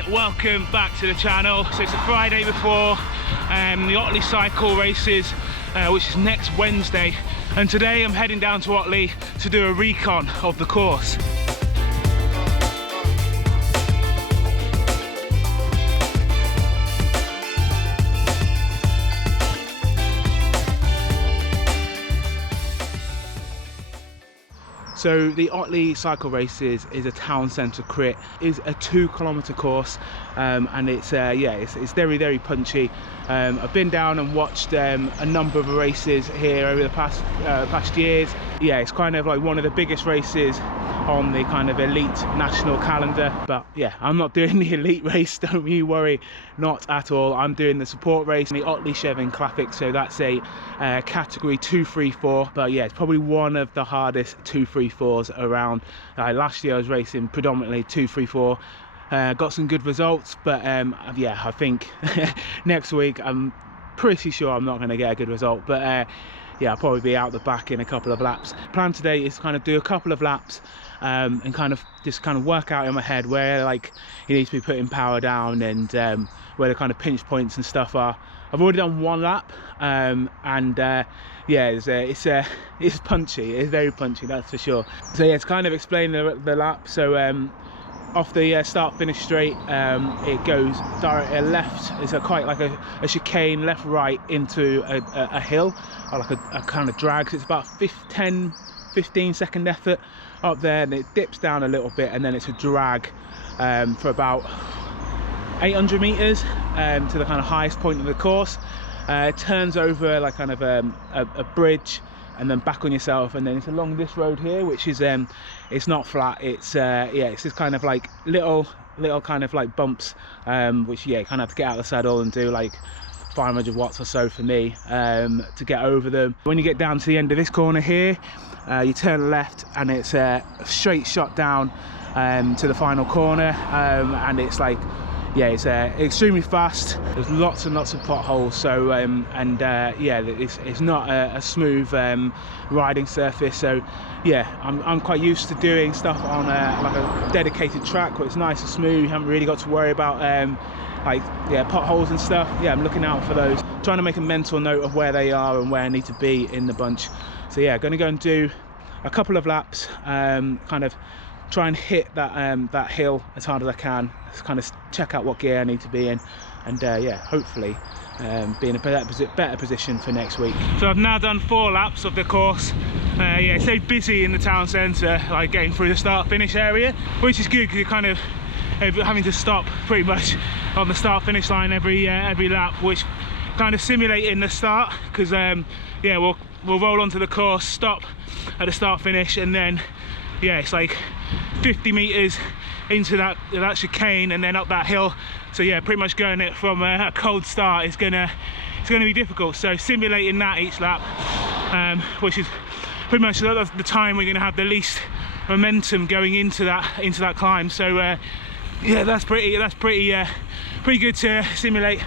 everyone, welcome back to the channel. So it's a Friday before the Otley cycle races, which is next Wednesday, and today I'm heading down to Otley to do a recon of the course. So the Otley cycle races is a town centre crit, is a 2-kilometre course, and it's it's very punchy. I've been down and watched a number of races here over the past years. Yeah, it's kind of like one of the biggest races on the kind of elite national calendar, but yeah, I'm not doing the elite race, don't you worry, not at all. I'm doing the support race, the Otley Classic, so that's a category 2-3-4, but yeah, it's probably one of the hardest 2-3-4s around. Last year I was racing predominantly 2-3-4, got some good results, but yeah, I think next week I'm pretty sure I'm not going to get a good result, but yeah, I'll probably be out the back in a couple of laps. Plan today is kind of do a couple of laps and kind of work out in my head where like you need to be putting power down and where the kind of pinch points and stuff are. I've already done one lap and yeah, it's punchy, it's very punchy, that's for sure. So yeah, it's kind of explain the lap. So off the start finish straight, it goes directly left. It's quite like a chicane left right into a hill, or like a kind of drag. So it's about 10-15 second effort up there, and it dips down a little bit, and then it's a drag for about 800 meters to the kind of highest point of the course. It turns over like kind of a bridge, and then back on yourself, and then it's along this road here, which is it's not flat, it's yeah, it's just kind of like little kind of like bumps, which yeah, you kind of have to get out of the saddle and do like 500 watts or so for me to get over them. When you get down to the end of this corner here, you turn left, and it's a straight shot down to the final corner, and it's like, yeah, it's extremely fast. There's lots and lots of potholes, so yeah, it's not a smooth riding surface. So yeah, I'm quite used to doing stuff on like a dedicated track where it's nice and smooth. You haven't really got to worry about like, yeah, potholes and stuff. Yeah, I'm looking out for those, trying to make a mental note of where they are and where I need to be in the bunch. So yeah, going to go and do a couple of laps, kind of try and hit that hill as hard as I can, just kind of check out what gear I need to be in, and yeah, hopefully be in a better position for next week. So I've now done 4 laps of the course. Yeah, it's so busy in the town centre, like getting through the start finish area, which is good because you're kind of having to stop pretty much on the start finish line every lap, which kind of simulating the start, because yeah, we'll roll onto the course, stop at the start finish, and then yeah, it's like 50 meters into that chicane and then up that hill. So yeah, pretty much going it from a cold start is gonna be difficult. So simulating that each lap, which is pretty much the time we're gonna have the least momentum going into that climb. So yeah, that's pretty good to simulate.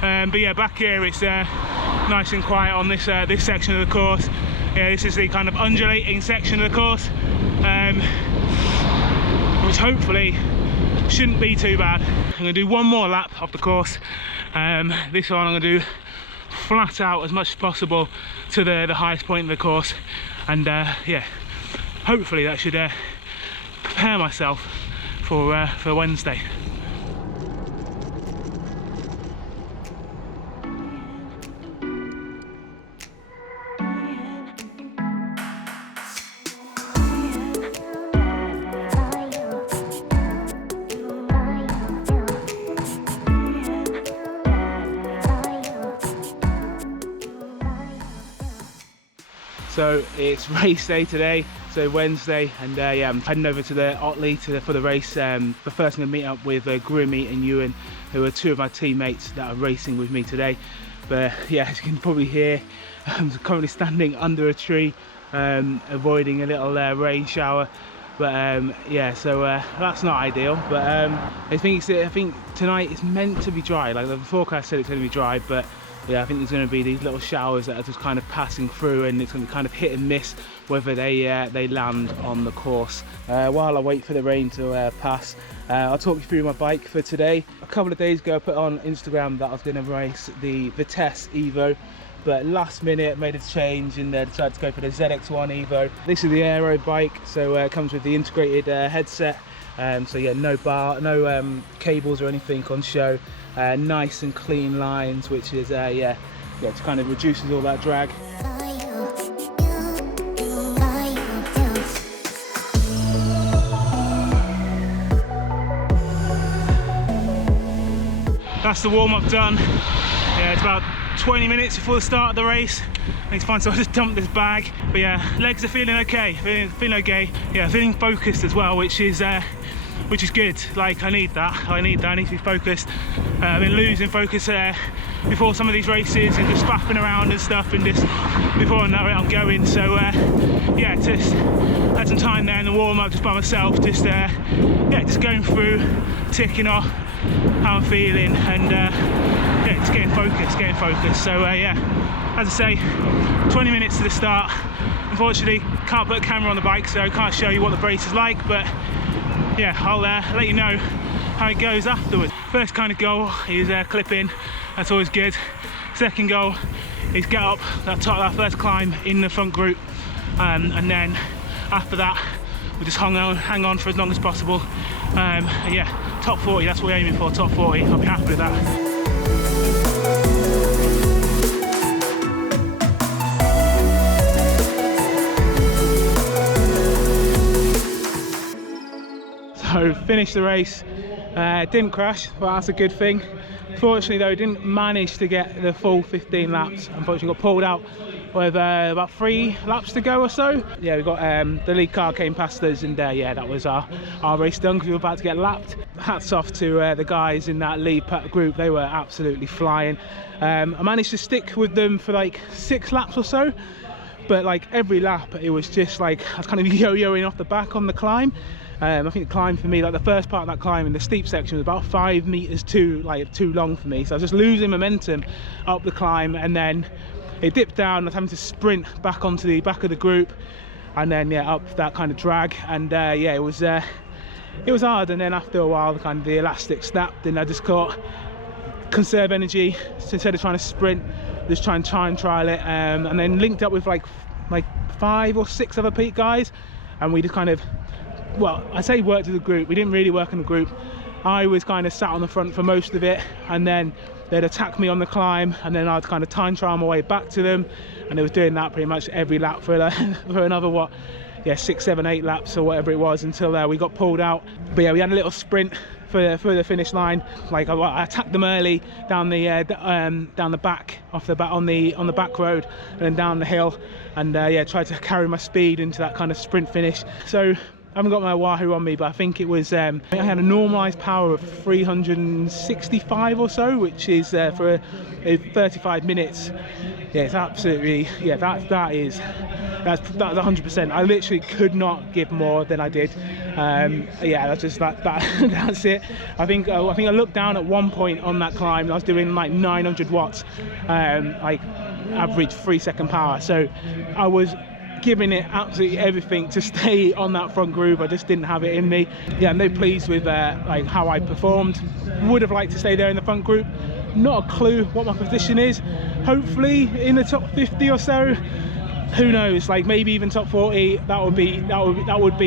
But yeah, back here it's nice and quiet on this section of the course. Yeah, this is the kind of undulating section of the course, which hopefully shouldn't be too bad. I'm going to do one more lap of the course. This one I'm going to do flat out as much as possible to the highest point of the course, and yeah, hopefully that should prepare myself for Wednesday. So it's race day today, so Wednesday, and yeah, I'm heading over to the Otley for the race. But first I'm going to meet up with Grimmy and Ewan, who are 2 of my teammates that are racing with me today. But yeah, as you can probably hear, I'm currently standing under a tree, avoiding a little rain shower. But yeah, so that's not ideal. But I think tonight it's meant to be dry. Like the forecast said, it's going to be dry, but yeah, I think there's going to be these little showers that are just kind of passing through, and it's going to be kind of hit and miss whether they land on the course. While I wait for the rain to pass, I'll talk you through my bike for today. A couple of days ago I put on Instagram that I was going to race the Vitesse Evo, but last minute made a change and decided to go for the ZX1 Evo. This is the aero bike, so it comes with the integrated headset. So yeah, no cables or anything on show. Nice and clean lines, which is yeah, it kind of reduces all that drag. That's the warm-up done. Yeah, it's about 20 minutes before the start of the race. I need to find somewhere to dump this bag. But yeah, legs are feeling okay. Feeling okay. Yeah, feeling focused as well, which is good. Like, I need that. I need to be focused. I've been losing focus before some of these races and just faffing around and stuff, and just before I know it I'm going. So yeah, just had some time there in the warm-up just by myself, just yeah, just going through, ticking off how I'm feeling, and yeah, just getting focused. So yeah, as I say, 20 minutes to the start. Unfortunately, can't put a camera on the bike, so I can't show you what the race is like, but yeah, I'll let you know how it goes afterwards. First kind of goal is clipping. That's always good. Second goal is get up that first climb in the front group, and then after that we just hang on for as long as possible. And yeah, top 40, that's what we're aiming for, top 40. I'll be happy with that. So finished the race, didn't crash, but that's a good thing. Fortunately though, didn't manage to get the full 15 laps. Unfortunately got pulled out with about 3 laps to go or so. Yeah, we got the lead car came past us, and yeah, that was our race done, because we were about to get lapped. Hats off to the guys in that lead group, they were absolutely flying. I managed to stick with them for like 6 laps or so, but like every lap it was just like I was kind of yo-yoing off the back on the climb. I think the climb for me, like the first part of that climb in the steep section, was about 5 meters too long for me. So I was just losing momentum up the climb, and then it dipped down. I was having to sprint back onto the back of the group, and then yeah, up that kind of drag. And yeah, it was hard. And then after a while, the elastic snapped, and I just caught conserve energy. So instead of trying to sprint, just try and trial it, and then linked up with like 5 or 6 other peak guys, and we just kind of, well, I say worked as a group. We didn't really work in a group. I was kind of sat on the front for most of it, and then they'd attack me on the climb, and then I'd kind of time trial my way back to them, and they was doing that pretty much every lap for another, what, yeah, 6, 7, 8 laps or whatever it was, until we got pulled out. But yeah, we had a little sprint for the finish line. Like I attacked them early down the back, off the back on the back road, and then down the hill, and yeah, tried to carry my speed into that kind of sprint finish. So I haven't got my Wahoo on me, but I think it was, I had a normalised power of 365 or so, which is for 35 minutes. Yeah, it's absolutely, yeah, that's 100%. I literally could not give more than I did. Yeah, that's just that's it. I think I looked down at one point on that climb, and I was doing like 900 watts, like average 3-second power. So I was giving it absolutely everything to stay on that front group. I just didn't have it in me. Yeah, I'm very pleased with like how I performed. Would have liked to stay there in the front group. Not a clue what my position is. Hopefully in the top 50 or so. Who knows? Like maybe even top 40. That would be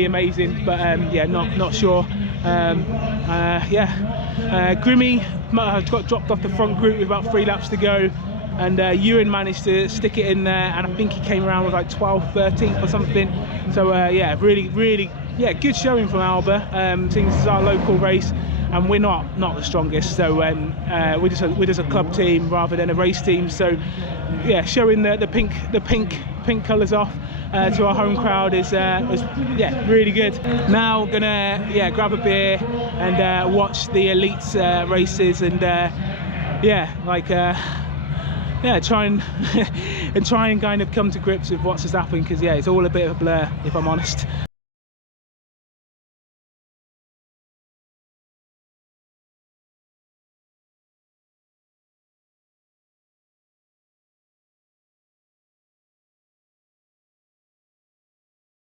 amazing. But yeah, not sure. Yeah, Grimmy got dropped off the front group with about 3 laps to go. And Ewan managed to stick it in there, and I think he came around with like 12th, 13th or something. So yeah, really, yeah, good showing from Alba. Seeing this is our local race, and we're not the strongest. So we're just a club team rather than a race team. So yeah, showing the pink colours off to our home crowd was yeah, really good. Now gonna grab a beer and watch the elites races, and yeah, like. Yeah, try and kind of come to grips with what's just happening, because yeah, it's all a bit of a blur, if I'm honest.